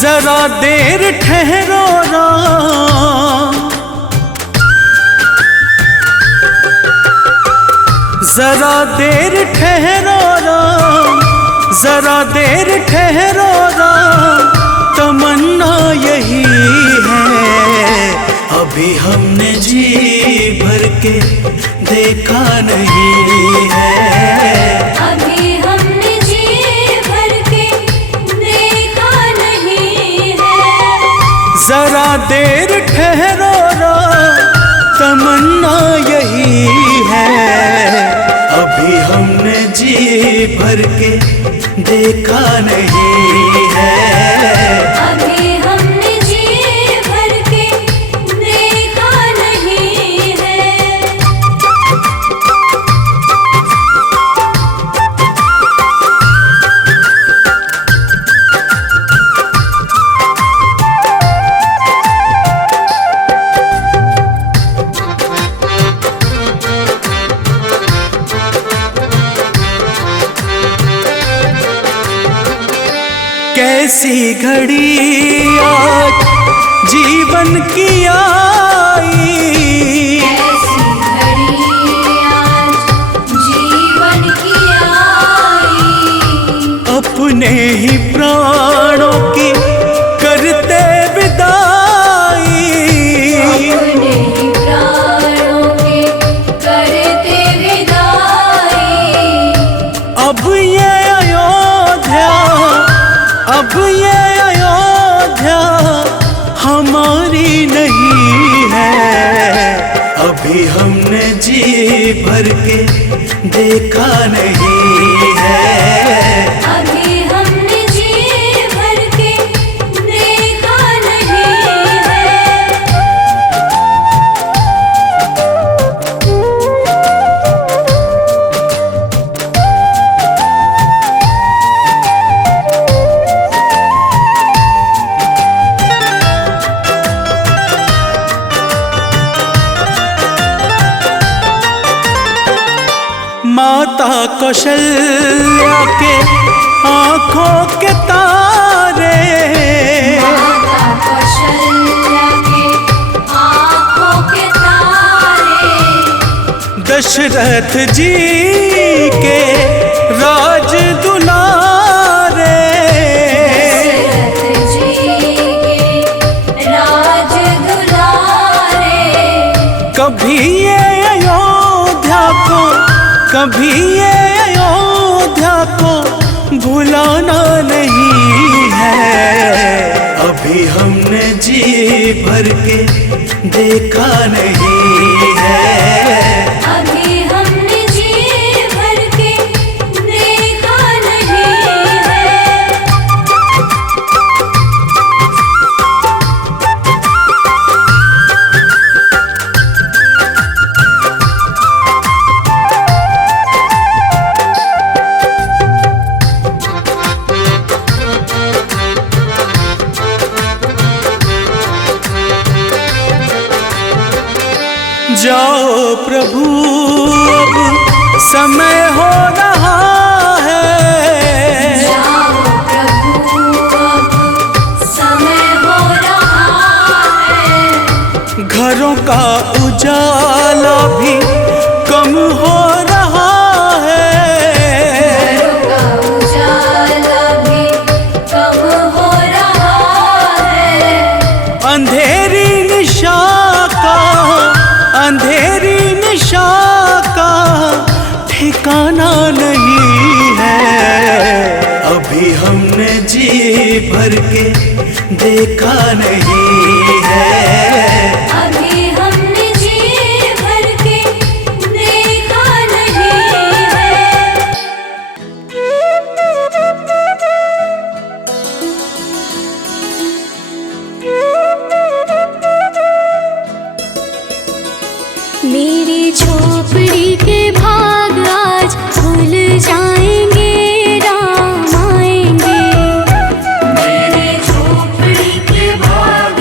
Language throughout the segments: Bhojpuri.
जरा देर ठहरो राम, जरा देर ठहरो राम, जरा देर ठहरो राम, तमन्ना यही है। अभी हमने जी भर के देखा नहीं है, अभी हमने जी भर के देखा नहीं है। जरा देर ठहरो राम, तमन्ना यही है। अभी हमने जी भर के देखा नहीं है, अभी हमने जी भर के देखा नहीं है। कैसी घड़ी आज जीवन की आई, ऐसी घड़ी आज जीवन की आई। अपने ही प्राणों की करते विदाई, अपने ही प्राणों की करते विदाई। अब ये अयोध्या, अब ये अयोध्या हमारी नहीं है। अभी हमने जी भर के देखा नहीं है, अभी हमने जी भर के देखा नहीं है। माता कौशल्या के आंखों के तारे, माता कौशल्या के आँखों के तारे। दशरथ जी के राज दुलारे, दशरथ जी के राज दुलारे। कभी ये अयोध्या को, कभी ये अयोध्या को भुलाना नहीं है। अभी हमने जी भर के देखा नहीं है, अभी हमने जी भर के देखा नहीं है। जाओ प्रभु अब समय हो रहा है, जाओ प्रभु अब समय हो रहा है। घरों का उजाला भी कम हो रहा है, घरों का उजाला भी कम हो रहा है। अंधेरी निशा का, अंधेरी निशा का ठिकाना नहीं है। अभी हमने जी भर के देखा नहीं है, अभी हमने जी भर के देखा नहीं है। मेरी झोपड़ी के भाग आज खुल जाएंगे, राम आएंगे। मेरे झोपड़ी के भाग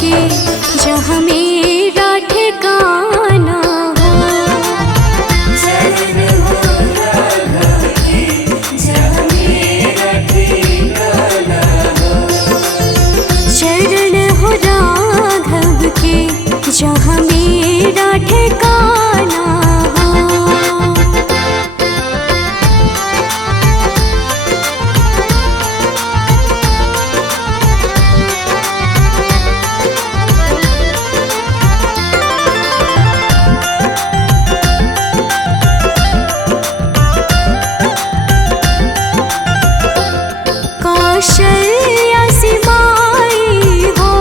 के जहाँ मेरा ठिकाना हो। चरण हो राघव के जहाँ मेरा ठिकाना हो। चरण हो राघव के जहाँ मेरा ठिकाना हो। कौशल्या सी माई हो।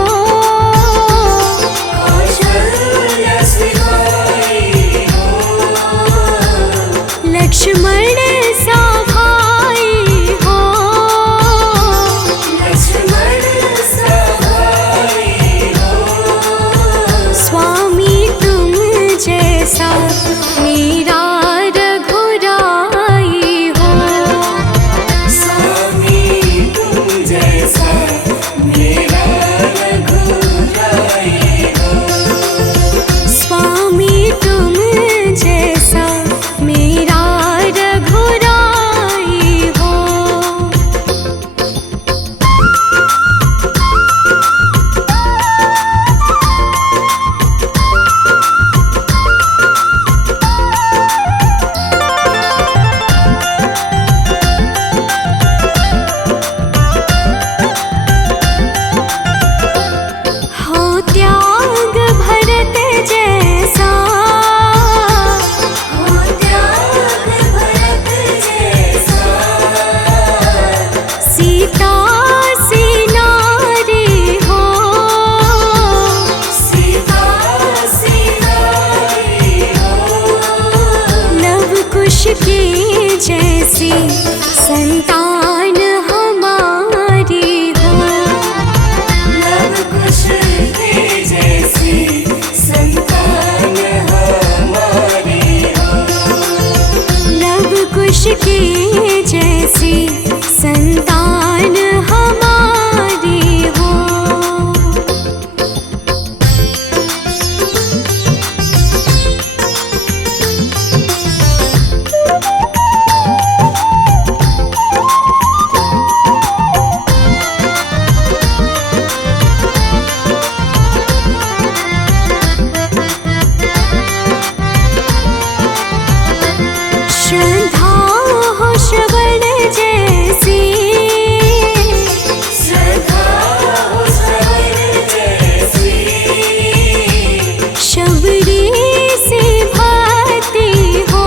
कौशल्या सी माई हो। लक्ष्मण सा भाई हो। लक्ष्मण सा भाई हो। स्वामी तुम जैसा मेरा रघुराई हो। स्वामी तुम जैसा मेरा रघुराई हो। स्वामी तुम जैसा मेरा रघुराई हो। हो त्याग भरत जैसा। हो त्याग भरत जैसा। सीता सी नारी हो। सीता सी नारी हो। लव कुश की जैसी संतान हमारी हो। लव कुश के जैसी संतान हमारी हो। लव कुश की जैसी संतान हमारी हो। श्रद्धा हो श्रवण जैसी। श्रद्धा हो श्रवण जैसी। शबरी से भक्ति हो।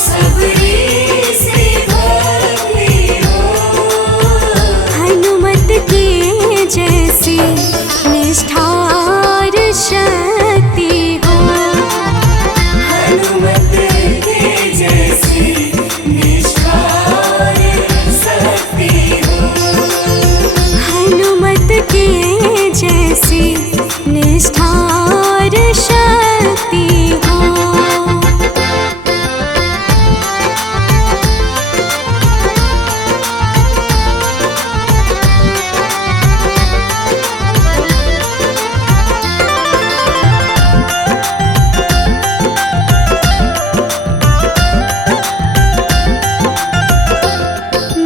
सबरी से भक्ति हो। हनुमत के जैसी निष्ठार शक्ति हो। हनुमत के जैसी निष्ठार शक्ति हो। हनुमत के जैसी निष्ठार शक्ति हो।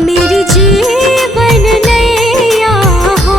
मेरी जीवन नैया हो।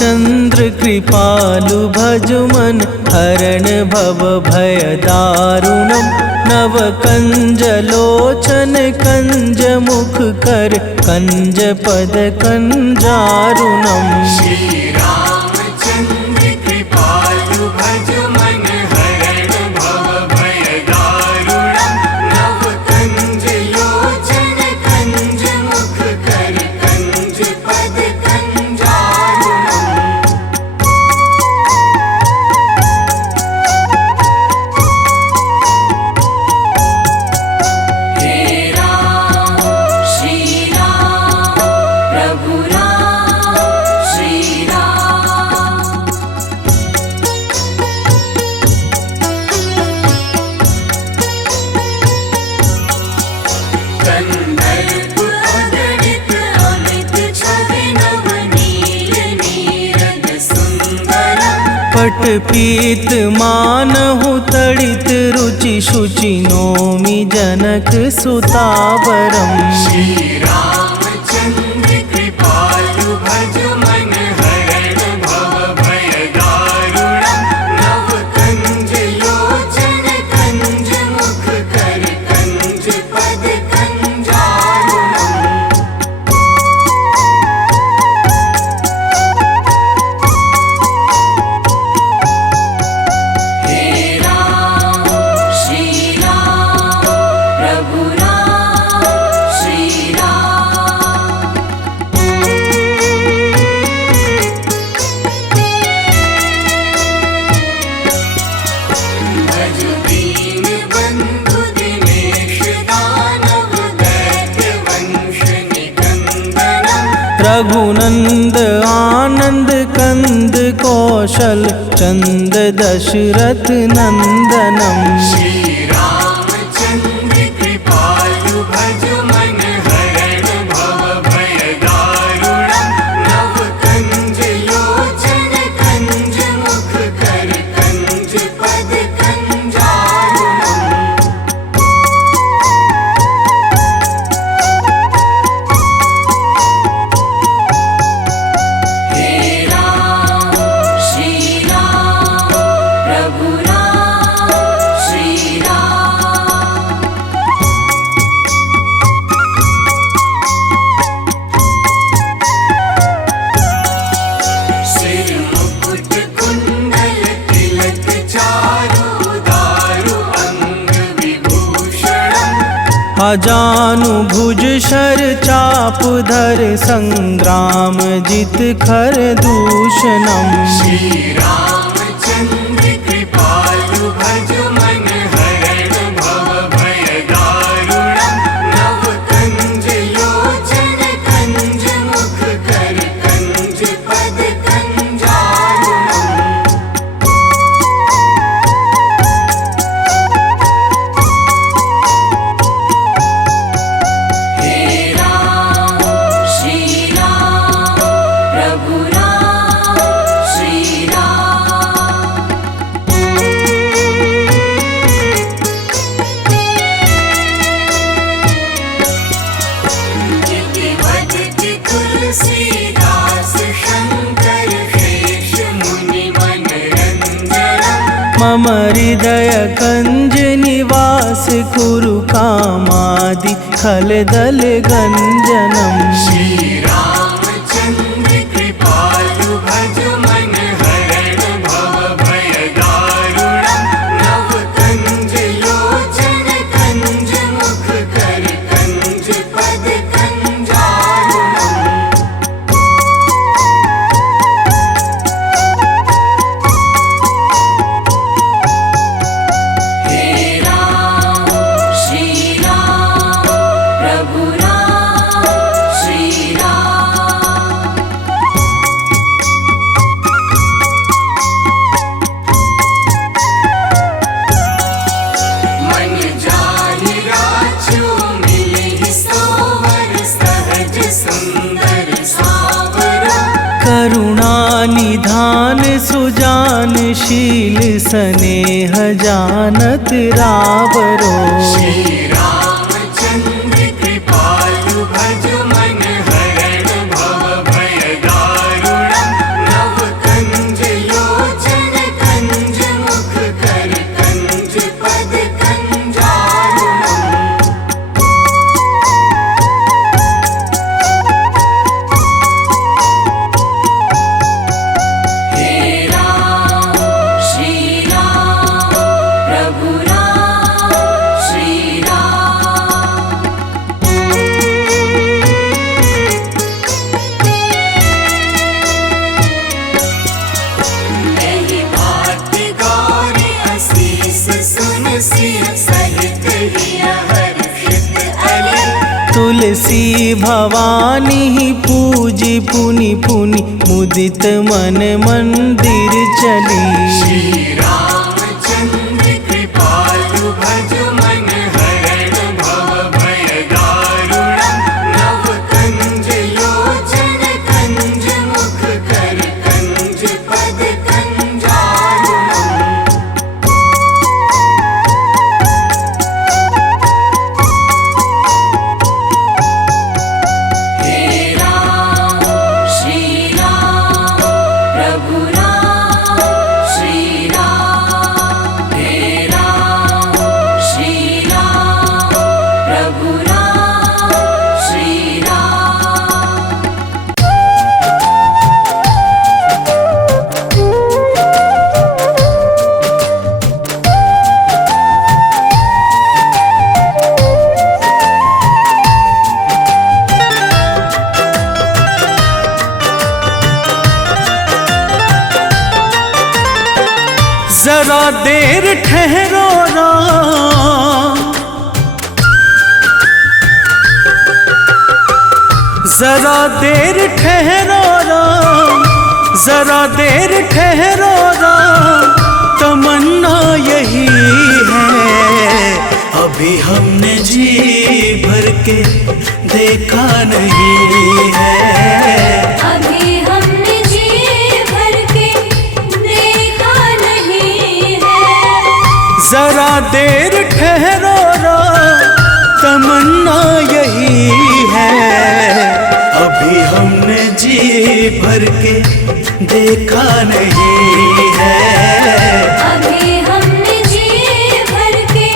रामचंद्र कृपालु भज मन हरण भव भय दारुणम नव कंज लोचन कंज मुख कर कंज पद कंजारुणम श्री रामचंद्र कृपालु भज मन हरण भव भय दारुणम नव कंज लोचन कंज मुख कर कंज पद कंजारुणम हे राम श्री राम प्रभु राम श्री राम कंदर्प अगणित अमित छवि नवनील नीरद सुंदरम पट पीत मानहु तड़ित रुचि शुचि नोमि जनक सुतावरम श्री रामचंद्र कृपालु भज मन हरण भव भय दारुणम नव कंज लोचन कंज मुख कर कंज पद कंजारुणम हे राम श्री राम प्रभु राम श्री राम भज दीन बंधु दिनेश दानव दैत्य वंश निकंदनम रघुनंद आनंद कंद कौशल चंद दशरथ नंदनम श्री रामचंद्र कृपालु भज मन हरण भव भय दारुणम नव कंज लोचन कंज मुख कर कंज पद कंजारुणम हे राम श्री राम प्रभु राम श्री राम सिर मुकुट कुंडल तिलक चारु दारु अंग विभूषणम अजानु भुज शर चाप धर संग्राम जित खर दूषणम श्री रामचंद्र कृपालु भज मन हरण भव भय दारुणम नव कंज लोचन कंज मुख कर कंज पद कंजारुणम हे राम श्री राम प्रभु राम श्री राम गिरिवदति तुलसीदास शंकर शेष मुनि मनरंजनम मम हृदय कंज निवास कुरु कामादि खलदल गंजनम श्री रामचंद्र कृपालु भज मन हरण भव भय दारुणम नव कंज लोचन कंज मुख कर कंज पद कंजारुणम हे राम श्री राम प्रभु राम श्री राम मन जाहि राजू मिलहि सोवर सहज सुंदर सावरा करुणा निधान सुजान शील स्नेह जानत रावरो श्री रामचंद्र कृपालु भज मन हरण भव भय दारुणम नव तुलसी भवानी पूजी पुनि पुनि मुदित मन मंदिर चली। श्री रामचंद्र कृपालु भज मन हरण भव भय दारुणम्। नव कंज लोचन कंज मुख कर कंज पद कंजारुणम्। हे राम श्री राम प्रभु राम श्री राम। हे राम श्री राम प्रभु राम श्री राम। जरा देर ठहरो राम, जरा देर ठहरो राम, जरा देर ठहरो राम, तमन्ना यही है। अभी हमने जी भर के देखा नहीं है। अभी हमने जी भर के देखा नहीं है। जरा देर ठहरो राम, तमन्ना यही है। अभी हमने जी भर के देखा नहीं है। अभी हमने जी भर के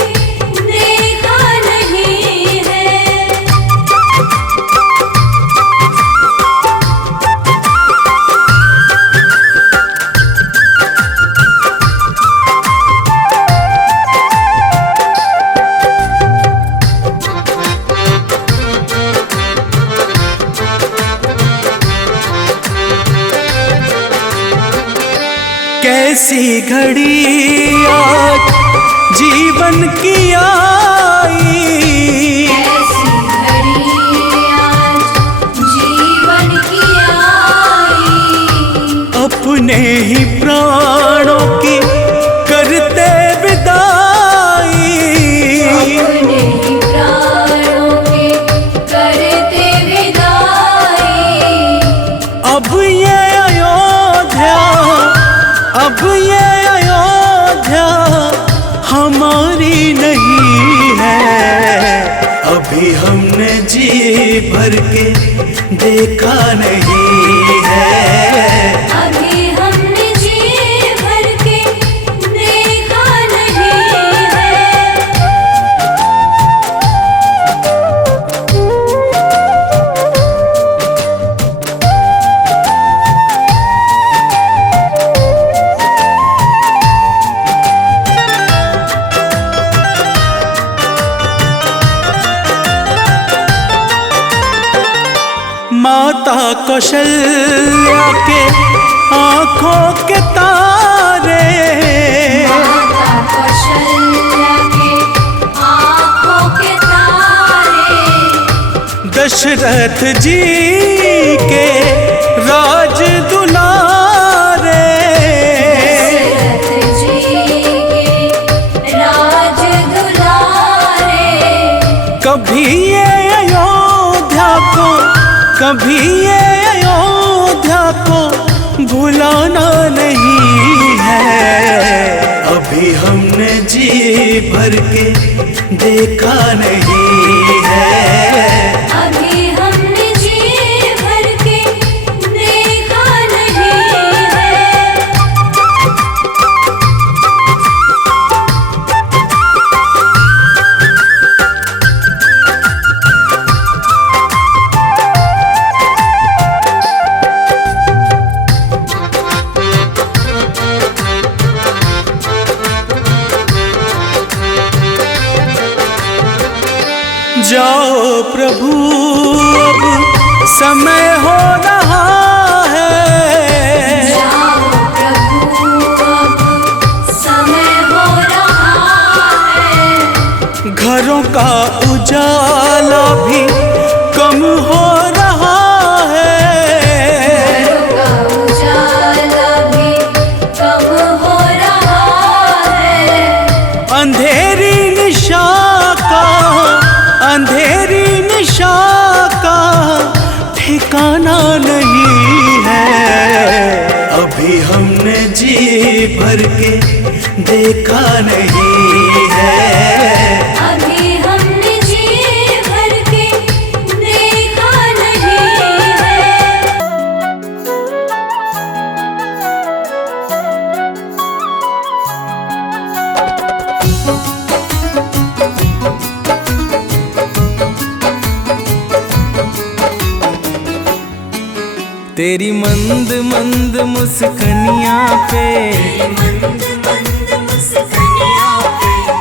देखा नहीं है। कैसी घड़ी आज जीवन की आई, ऐसी घड़ी आज जीवन की आई। अपने ही प्राणों की करते विदाई। अपने ही प्राणों के करते विदाई। अब ये अयोध्या, अब ये अयोध्या हमारी नहीं है। अभी हमने जी भर के देखा नहीं है। अभी हमने जी भर के देखा नहीं है। माता कौशल्या के आंखों के तारे, माता कौशल्या के आँखों के तारे। दशरथ जी के राज दुलारे। दशरथ जी के राज दुलारे। कभी ये अयोध्या को, कभी ये अयोध्या को भुलाना नहीं है। अभी हमने जी भर के देखा नहीं है। अभी हमने जी भर के देखा नहीं है। जाओ प्रभु अब समय हो रहा है। जाओ प्रभु अब समय हो रहा है। घरों का उजाला भी हमने जी भर के देखा नहीं है। अभी हमने जी भर के देखा नहीं है। तेरी मंद मंद मुस्कनिया पे,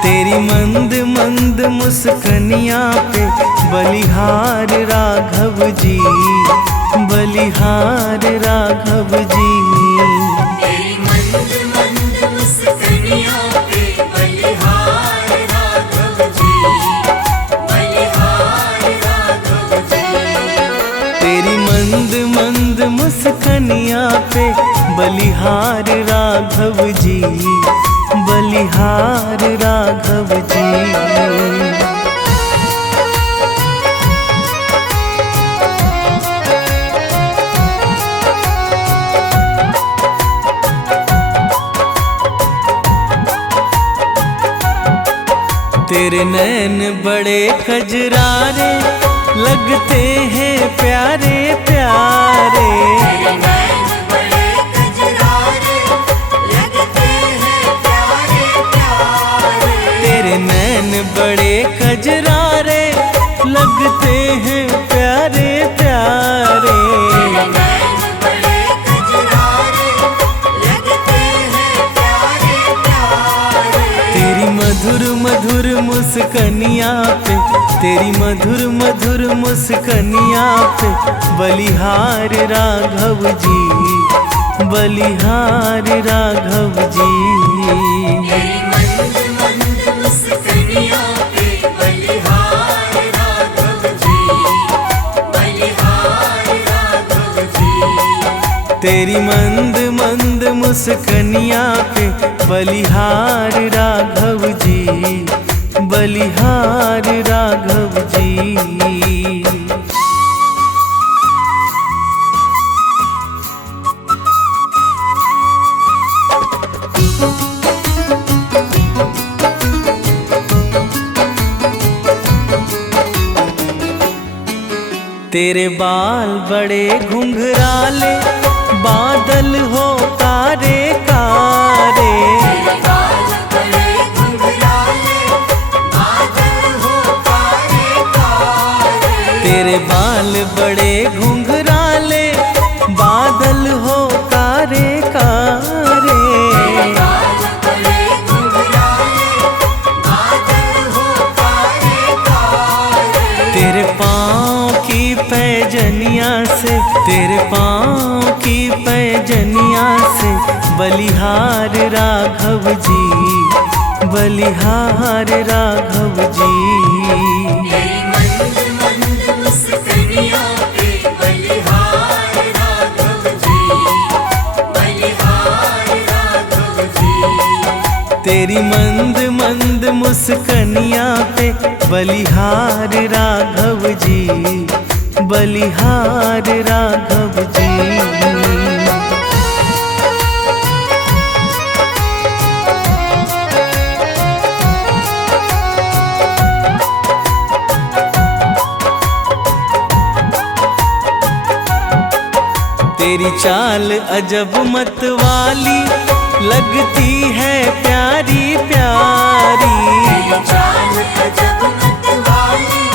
तेरी मंद मंद मुस्कनिया पे बलिहार राघव जी, बलिहार राघव जी। तेरी मंद मंद मुस्कनिया पे बलिहार राघव जी, बलिहार राघव जी। तेरी मंद मंद मुस्कनिया पे बलिहार राघव जी, बलिहार राघव जी। तेरे नैन बड़े कजरारे लगते हैं प्यारे प्यारे। तेरे नैन बड़े कजरारे लगते हैं प्यारे प्यारे। तेरे नैन बड़े कजरारे लगते हैं प्यारे प्यारे। तेरे नैन बड़े कजरारे लगते हैं प्यारे प्यारे। तेरी मधुर मधुर मुस्कनिया पे, तेरी मधुर मधुर मुस्कनिया पे बलिहार राघव जी, बलिहार राघव जी। तेरी मंद मंद मुस्कनिया पे बलिहार राघव जी, बलिहार राघव जी। तेरी मंद मंद मुस्कनिया पे बलिहार राघव जी, बलिहार राघव जी। तेरे बाल बड़े घुंघराले बादल हो कारे कारे। तेरे बाल बड़े घुंघराले बादल हो कारे कारे। तेरे बाल बड़े घुंघराले बादल हो कारे कारे। तेरे बाल बड़े घुंघराले बादल हो कारे कारे। तेरे पाँव की पैजनिया से, तेरे पाँव की पैजनिया से बलिहार राघव जी, बलिहार राघव जी। तेरी मंद मंद मुस्कनिया पे बलिहार राघव जी, बलिहार राघव जी। तेरी मंद मंद मुस्कनिया पे बलिहार राघव जी, बलिहार राघव जी। तेरी चाल अजब मतवाली लगती है प्यारी प्यारी। तेरी चाल अजब मतवाली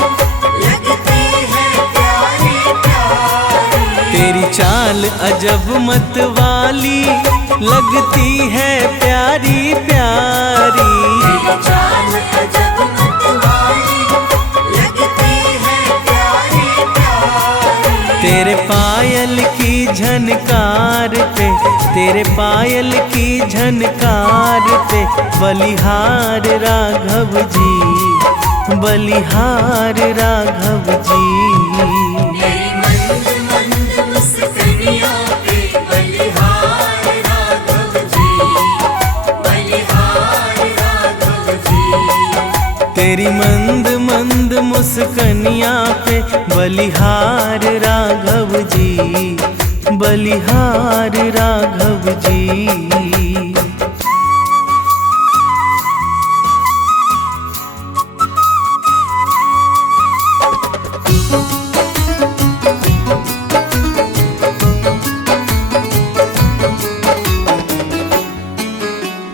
लगती है प्यारी प्यारी। तेरी चाल अजब मतवाली लगती है प्यारी प्यारी। तेरी चाल अजब मतवाली लगती है प्यारी प्यारी। तेरे पायल की झनकार पे, तेरे पायल की झनकार पे बलिहार राघव जी, बलिहार राघव जी। तेरी मंद मंद मुस्कनिया पे बलिहार राघव जी, बलिहार राघव जी। तेरी मंद मंद मुस्कनिया पे बलिहार राघव जी, बलिहार राघव जी।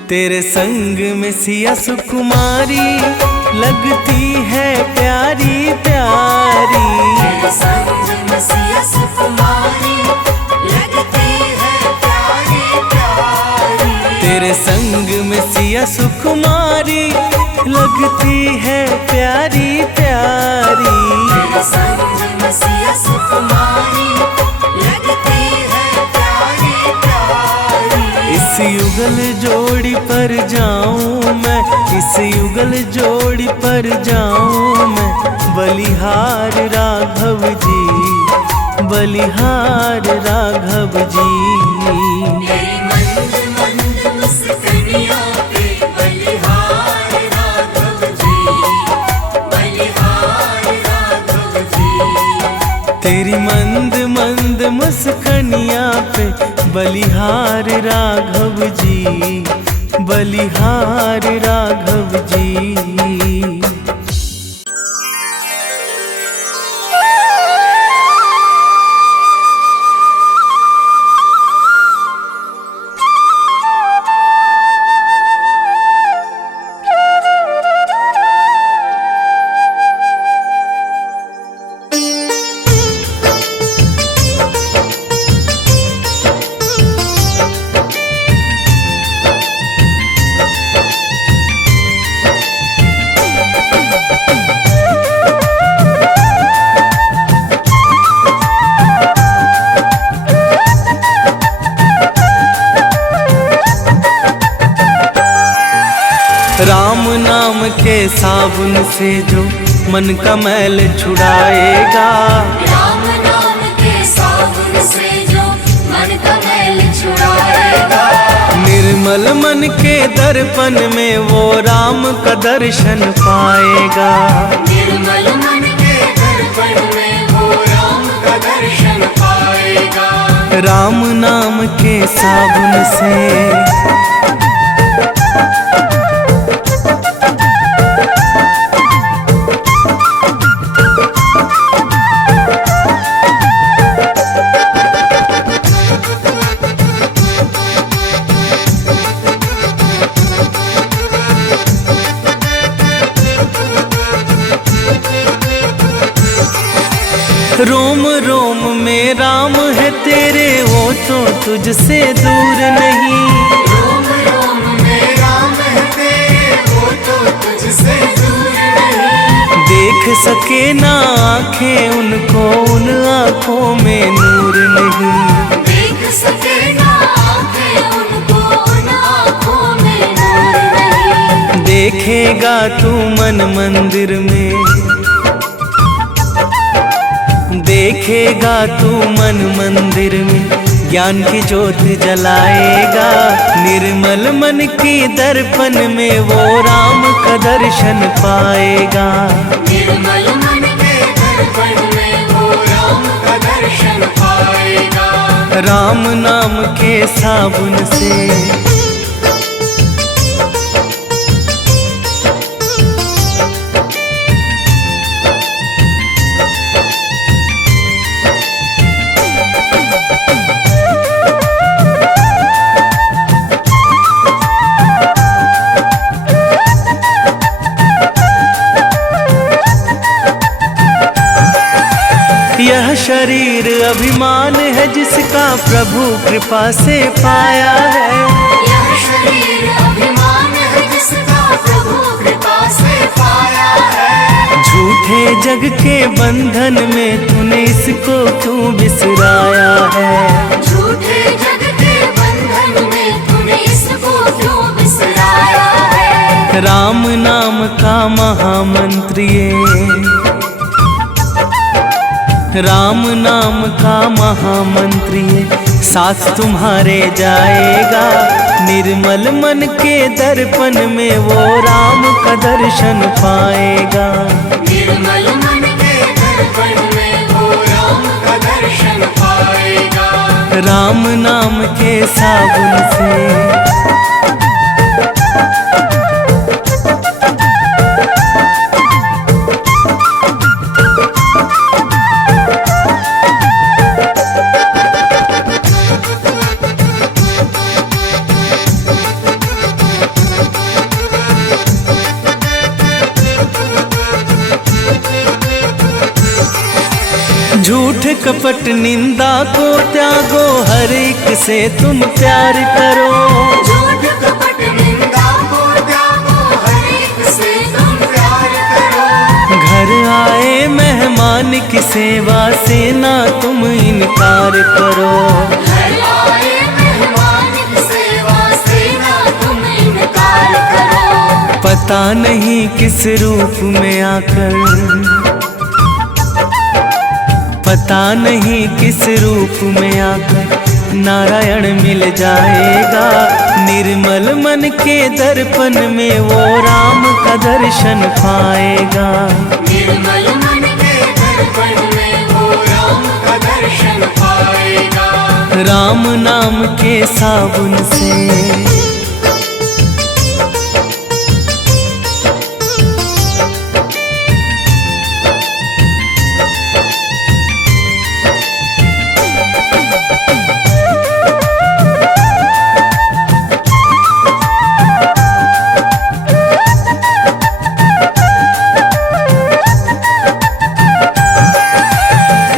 तेरे संग में सिया सुकुमारी लगती है प्यारी प्यारी। तेरे संग में सिया सुकुमारी लगती है प्यारी प्यारी। तेरे संग में सिया सुकुमारी लगती है प्यारी प्यारी। तेरे संग में सिया सुकुमारी लगती है प्यारी प्यारी। इस युगल जोड़ी पर जाऊं मैं, इस युगल जोड़ी पर जाऊं मैं, बलिहार राघव जी, बलिहार राघव जी। तेरी मंद मंद मुस्कानियों पे बलिहार राघव जी, बलिहार राघव जी। तेरी मंद मंद मुस्कानियाँ पे बलिहार राघव जी, बलिहार राघव जी। राम नाम के साबुन से जो मन का मैल छुड़ाएगा, राम नाम के साबुन से जो मन का मैल छुड़ाएगा। निर्मल मन के दर्पण में वो राम का दर्शन पाएगा। निर्मल मन के दर्पण में वो राम का दर्शन पाएगा। राम नाम के साबुन से रोम रोम में राम है तेरे, वो तो तुझसे दूर नहीं। रोम रोम में राम है तेरे, वो तो तुझसे दूर नहीं। देख सके ना आँखें उनको, उन आँखों में नूर नहीं। देख सके ना आँखें उनको, उन आँखों में नूर नहीं। देखेगा तू मन मंदिर में, देखेगा तू मन मंदिर में, ज्ञान की ज्योत जलाएगा। निर्मल मन की दर्पण में वो राम का दर्शन पाएगा। निर्मल मन के दर्पण में वो राम का दर्शन पाएगा। राम नाम के साबुन से यह शरीर अभिमान है जिसका प्रभु कृपा से पाया है। यह शरीर अभिमान है जिसका प्रभु कृपा से पाया है। झूठे जग के बंधन में तूने इसको क्यों बिसराया है। झूठे जग के बंधन में तूने इसको क्यों बिसराया है। राम नाम का महामंत्र ये, राम नाम का महामंत्र ये साथ तुम्हारे जाएगा। निर्मल मन के दर्पण में वो राम का दर्शन पाएगा। निर्मल मन के दर्पण में वो राम का दर्शन पाएगा। राम नाम के साबुन से। झूठ कपट निंदा को त्यागो, हर एक से तुम प्यार करो। झूठ कपट निंदा को त्यागो, हर एक से तुम प्यार करो। घर आए मेहमान की सेवा से ना तुम इनकार करो। घर आए मेहमान की सेवा से ना तुम इनकार करो। पता नहीं किस रूप में आकर, पता नहीं किस रूप में आकर नारायण मिल जाएगा। निर्मल मन के दर्पण में वो राम का दर्शन पाएगा। निर्मल मन के दर्पण में वो राम का दर्शन पाएगा। राम नाम के साबुन से।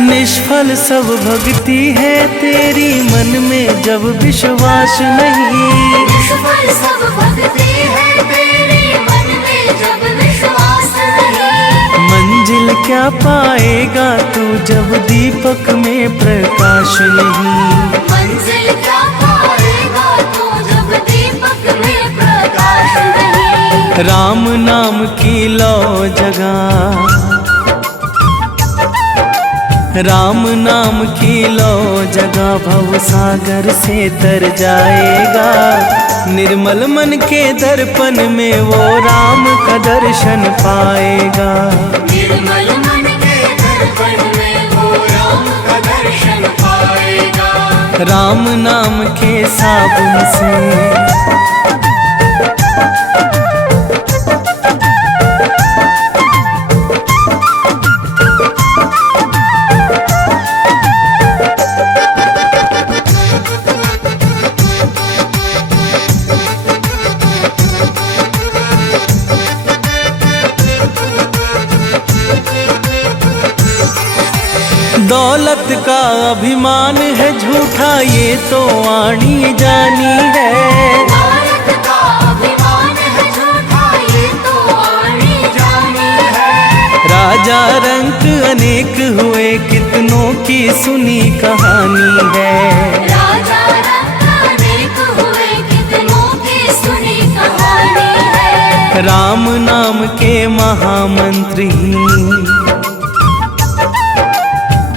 निष्फल सब भक्ति है तेरी, मन में जब विश्वास नहीं। निष्फल सब भक्ति है तेरी, मन में जब विश्वास नहीं। मंजिल क्या पाएगा तू जब दीपक में प्रकाश नहीं। मंजिल क्या पाएगा तू जब दीपक में प्रकाश नहीं। राम नाम की लो जगह, राम नाम की लो जगह भव सागर से तर जाएगा। निर्मल मन के दर्पण में वो राम का दर्शन पाएगा। निर्मल मन के दर्पण में वो राम का दर्शन पाएगा। राम नाम के साबुन से। दौलत का अभिमान है झूठा, ये तो आनी जानी है। दौलत का अभिमान है झूठा, ये तो आनी जानी है। राजा रंक अनेक हुए, कितनों की सुनी कहानी है। राजा रंक अनेक हुए, कितनों की सुनी कहानी है। राम नाम के महामंत्री,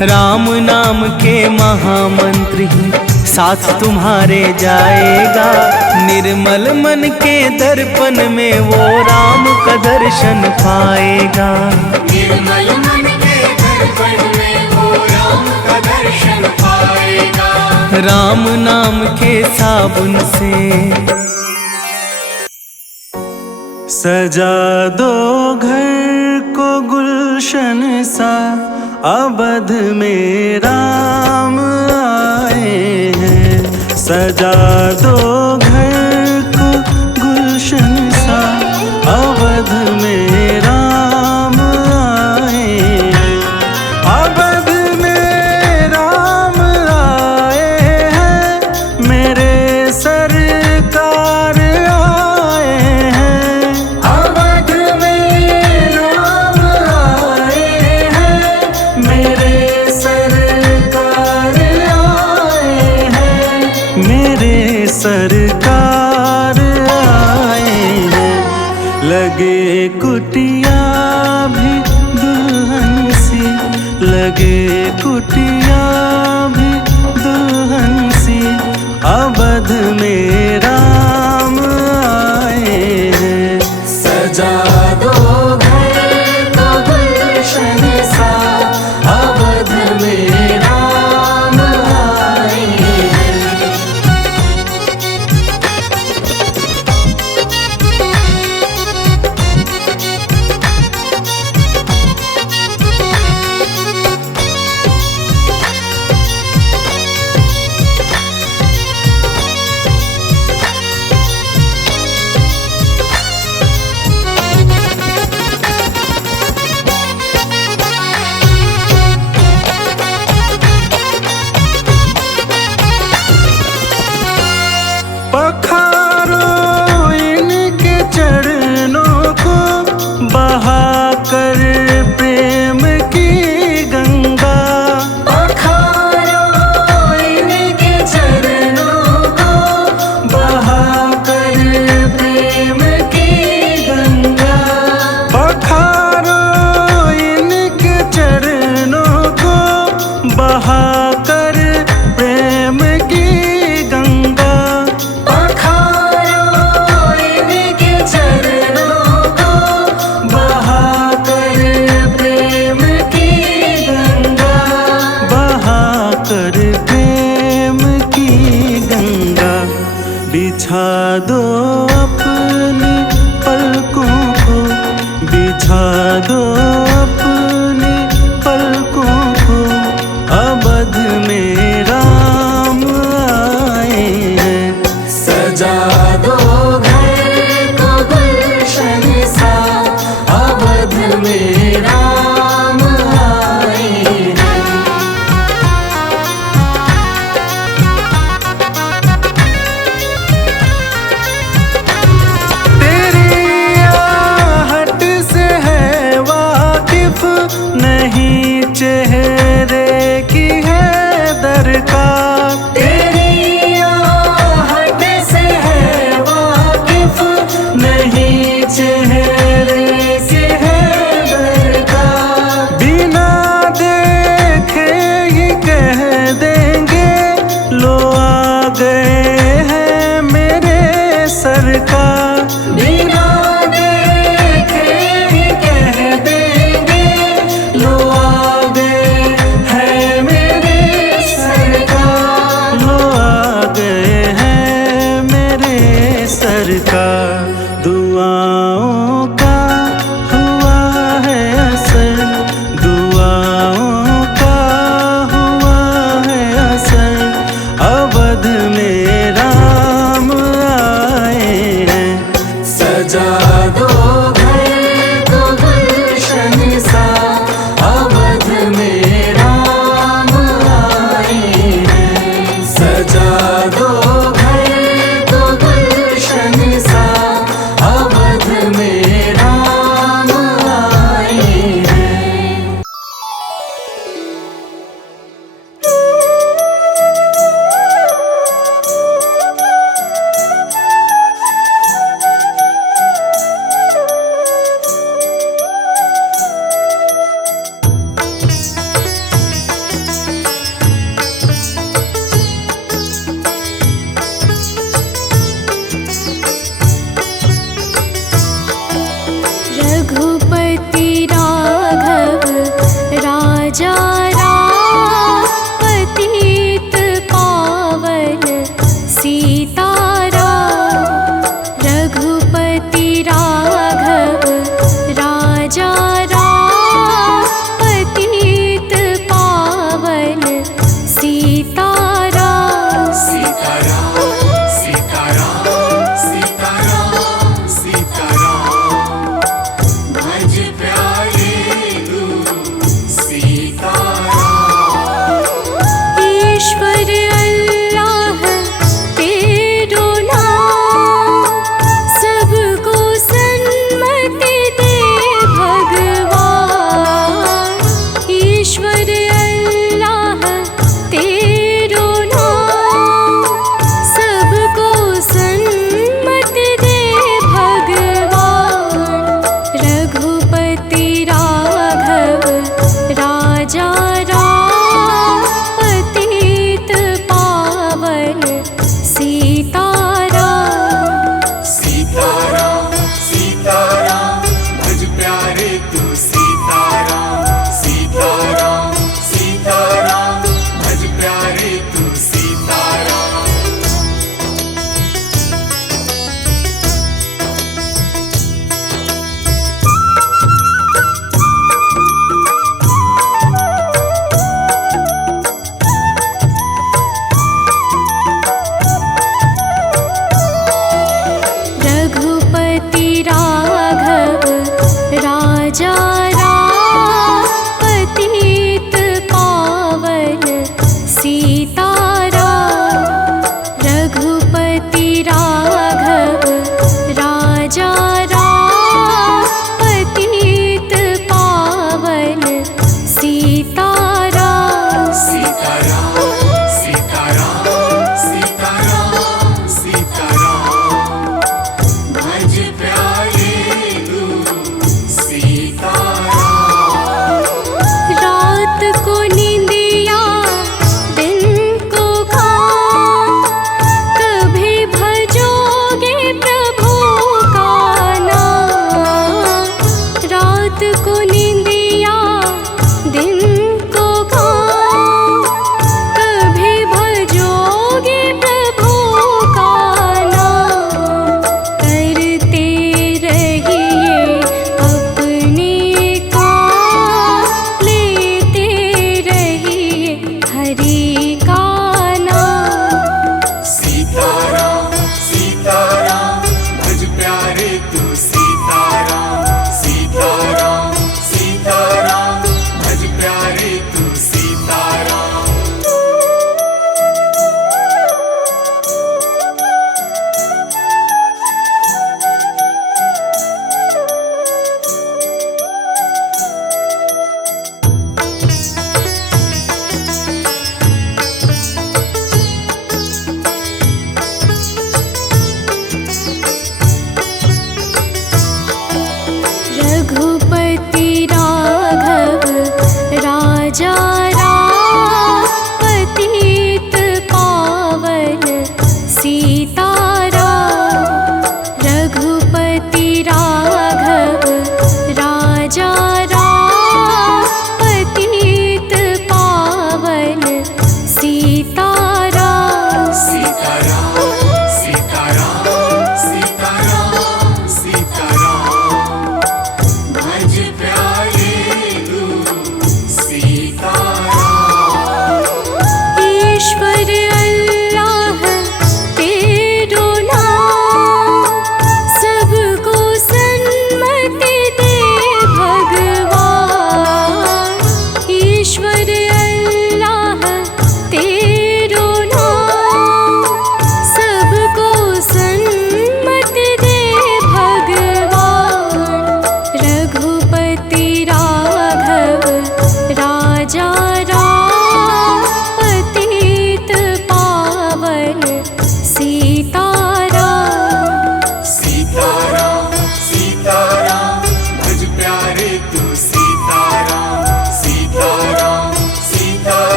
राम नाम के महामंत्री साथ तुम्हारे जाएगा। निर्मल मन के दर्पण में वो राम का दर्शन पाएगा। निर्मल मन के दर्पण में वो राम का दर्शन पाएगा। राम नाम के साबुन से। सजा दो घर को गुलशन सा, अवध में राम आए हैं। सजा दो घर को गुलशन सा, अवध में राम आए हैं। अवध में राम आए हैं, मेरे सरकार आए हैं। अवध में राम आए हैं, मेरे सरकार आए हैं। मेरे सरकार आए हैं। लगे कुटिया भी दुल्हन सी, लगे कुटिया भी दुल्हन सी, अवध में राम आए हैं। सजा दो घर को गुलशन सा, अवध में राम आए हैं। पखारो इनके चरणों को बहाकर प्रेम की गंगा। पखारो इनके चरणों को बहाकर प्रेम की गंगा। पखारो इनके चरणों को बहाकर प्रेम की गंगा। पखारो इनके चरणों को बहाकर प्रेम की गंगा। बहाकर प्रेम की गंगा। बिछा दो अपनी पलकों को, बिछा दो अपनी पलकों को, अवध में राम आए हैं। सजा दो घर को गुलशन सा, अवध में राम आए हैं। तेरी आहट से है वाकिफ नहीं चेहरे की है दरकार। तेरी आहट से है वाकिफ नहीं चेहरे की है दरकार। बिना देखे ही कह देंगे लो आ गए हैं मेरे सरकार। बिना देखे ही कह देंगे लो आ गए हैं मेरे सरकार। लो आ गए हैं मेरे सरकार। दुआओं का हुआ है असर, दुआओं का हुआ है असर, अवध में राम आए हैं। सजा दो घर को गुलशन सा, अवध में राम आए हैं। सजा दो घर को गुलशन सा, अवध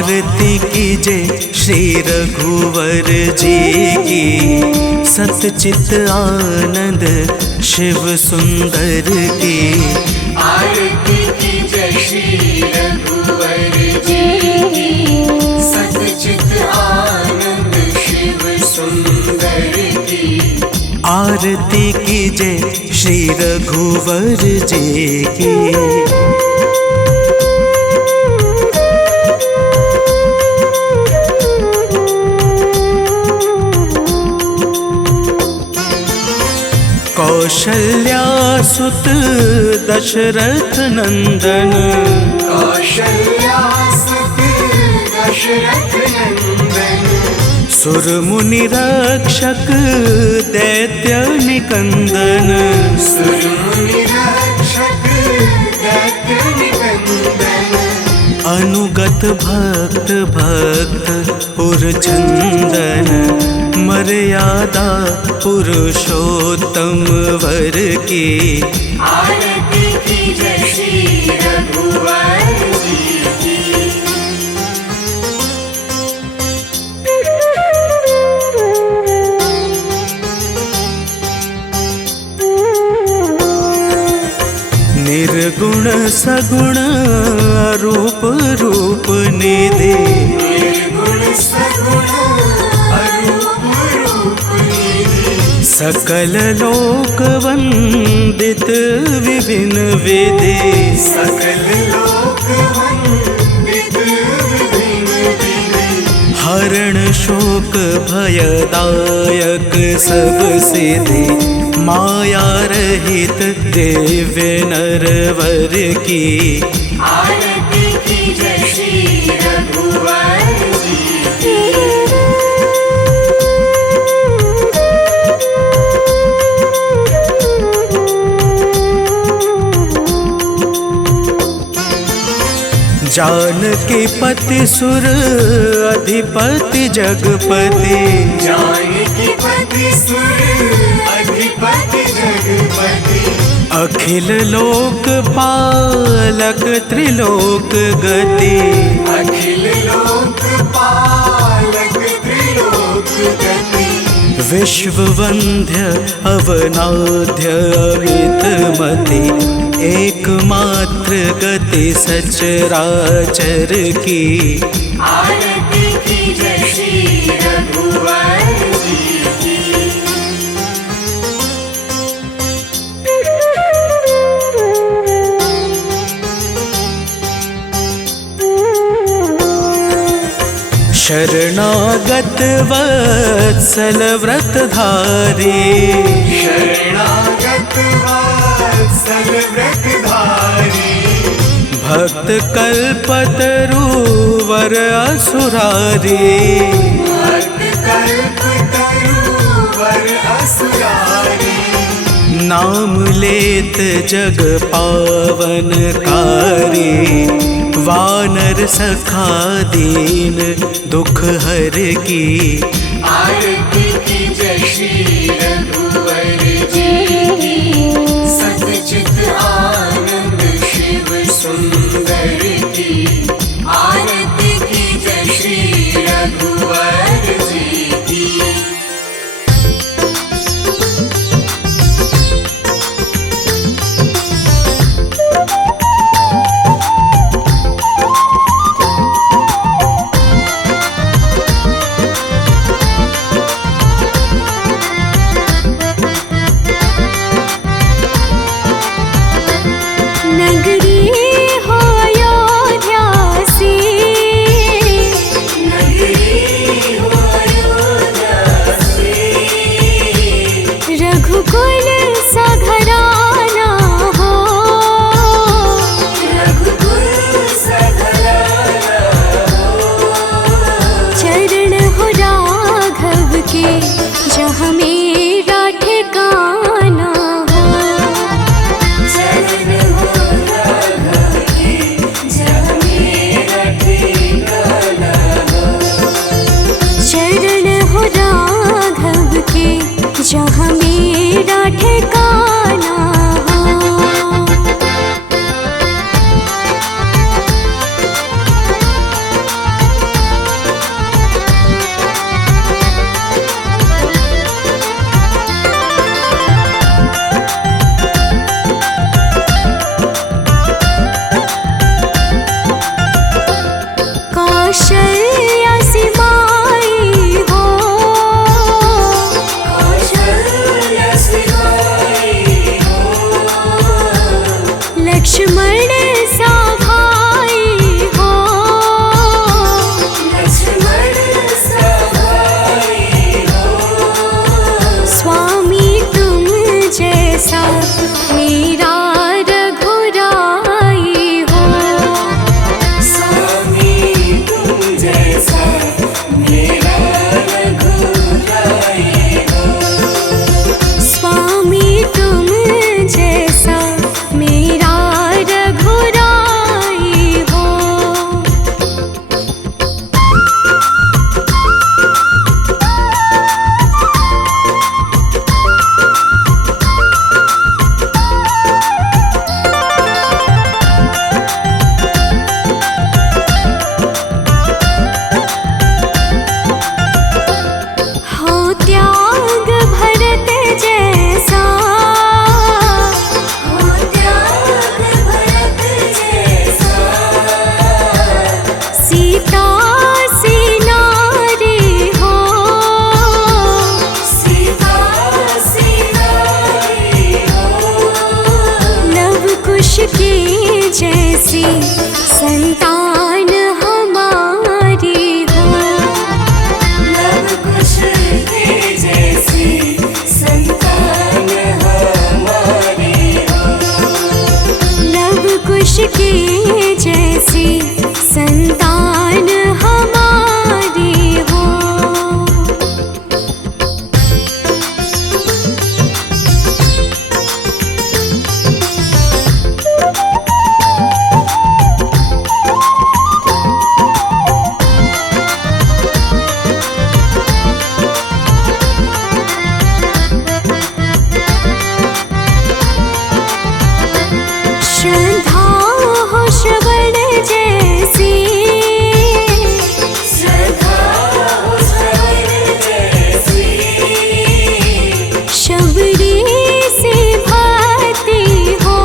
आरती कीजय श्री रघुवर जी की, सतचित आनंद शिव सुंदर की। आरती कीजय श्री रघुवर जी की, सतचित आनंद शिव सुंदर की। आरती कीजय श्री रघुवर जी की। कौशल्या सुत दशरथ नंदन, कौशल्या सुत दशरथ नंदन। सुर मुनि रक्षक दैत्य निकंदन, सुर मुनि रक्षक दैत्य निकंदन। अनुगत भक्त भक्त पुरचंदन, मर्यादा पुरुषोत्तम वर की। आरती कीजय श्री रघुवर जी की। निर्गुण सगुण रूप रूप निधि, निर्गुण सगुण अरूप रूप निधि। सकल लोक वंदित विभिन्न विधि। सकल लोक वंदित विभिन्न विधि। हरण शोक भयदायक सब सिद्धि, माया रहित दिव्य नरवर की। आरती कीजय श्री रघुवर जी की। जानकी पति सुर अधिपति जगपति, जानकी पति सुर अधिपति जगपति। अखिल लोक पालक त्रिलोक गति। अखिल लोक पालक त्रिलोक गति। विश्व वंद्य अवनाद्य अमित मति, एकमात्र गति सचराचर की। आरती कीजय श्री रघुवर जी की। शरणागत वत्सल व्रतधारी, शरणागत वत्सल व्रतधारी। भक्त कल्पतरु वर असुरारी। भक्त कल्पतरु वर असुरारी। नाम लेत जग पावनकारी, वानर सखा दीन दुख हर की। आरती कीजय श्री रघुवर जी की, सतचित आनंद शिव सुंदर की। आरती कीजय श्री रघुवर जी की। जैसी संतान हमारी हो। लव कुश के जैसी संतान हमारी हो। लव कुश के जैसी संतान हमारी हो। श्रद्धा हो श्रवण जैसी, श्रद्धा हो श्रवण जैसी। शबरी से भक्ति हो।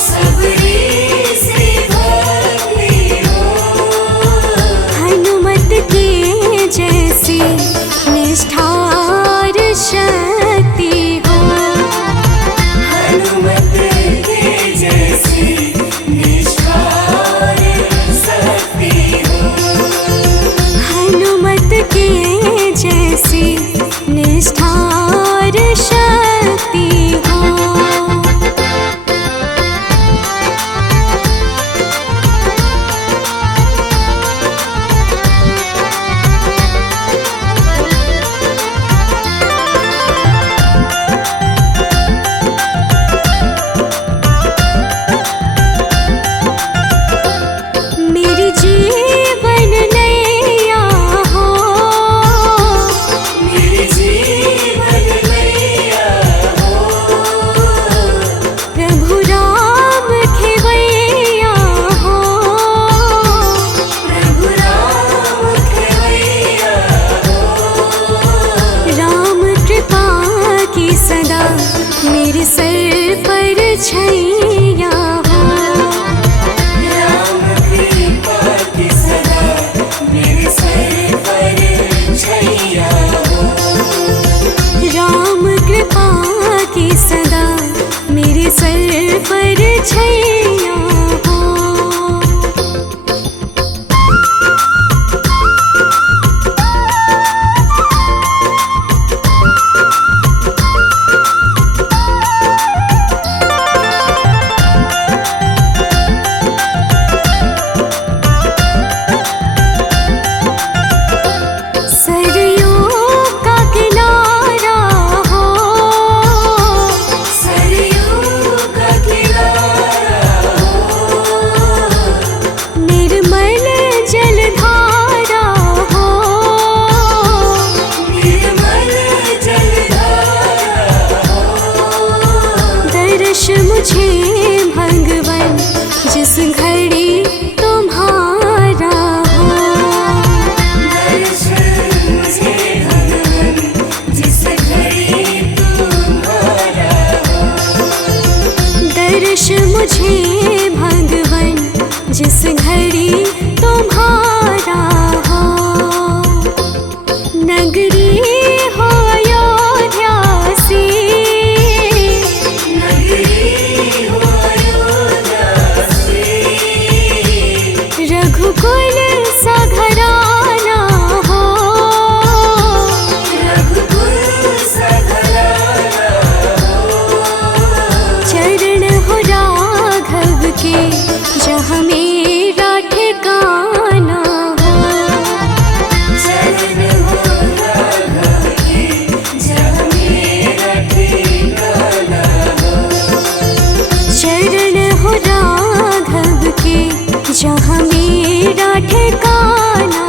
सबरी से भक्ति हो। हनुमत के जैसी निष्ठार शक्ति हो। हनुमत के जैसी निष्ठार शक्ति हो। हनुमत के जैसी निष्ठार शक्ति हो। मेरी जीवन नैया हो। मेरी जीवन नैया हो। प्रभु राम खेवैया हो। प्रभु राम खेवैया हो। राम कृपा की सदा मेरे सर पर छैया हो। राम कृपा की सदा मेरे सर पर छैया हो। राम कृपा की सदा मेरे सर पर छैया हो। सरयों का किनारा हो। सरयू का किनारा हो। निर्मल जलधारा हो। निर्मल जलधारा हो। दर्श मुझे भगवन जिस घड़ी तुम्हारा हो। दर्शन मुझे भगवन जिस घड़ी तुम्हारा हो। दर्श मुझे भगवन जिस घड़ी तुम्हारा हो। नगरी हो अयोध्या सी, नगरी हो अयोध्या से। रघुकुल सा घराना हो। रघुकुल सा घराना हो। चरण हो राघव के जहाँ मेरा ठिकाना हो। चरण हो राघव के जहाँ मेरा ठिकाना हो। चरण हो राघव के जहाँ मेरा ठिकाना